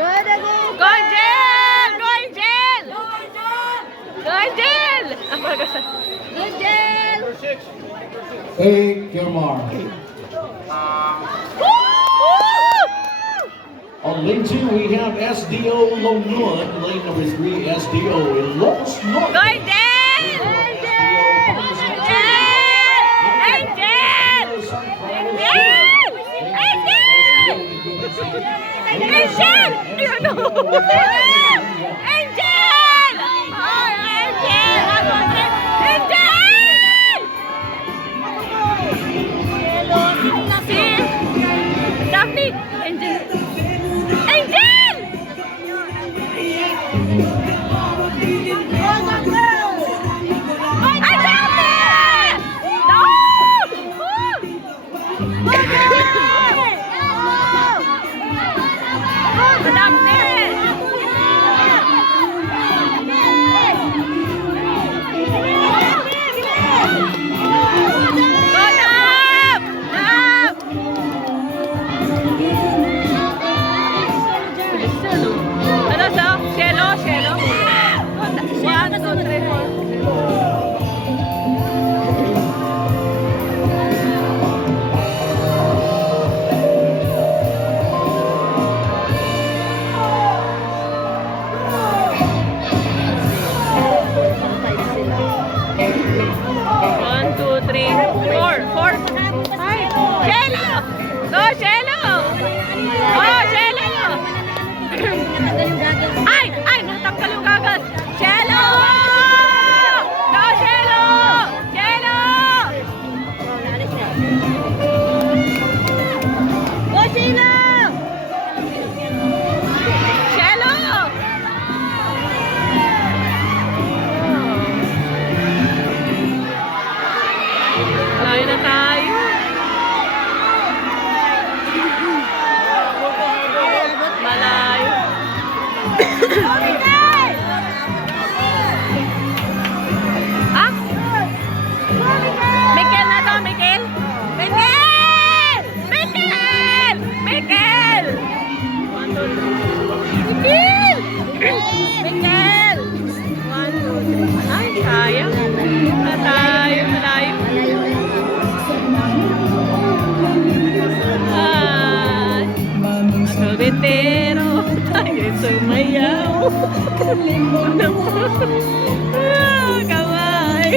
Good again. Go, Angel! Go, Angel! Go, Angel! Good, Jel. Take your mark. On lane 2, we have SDO Longnod. Lane number 3, SDO Ilocos Norte. Go, Angel! Angel! Angel! Angel! Oh, Angel! Angel! Si Daphne! Angel! Angel! Ay, Daphne! No! Pero tayo sumayaw. Kamay.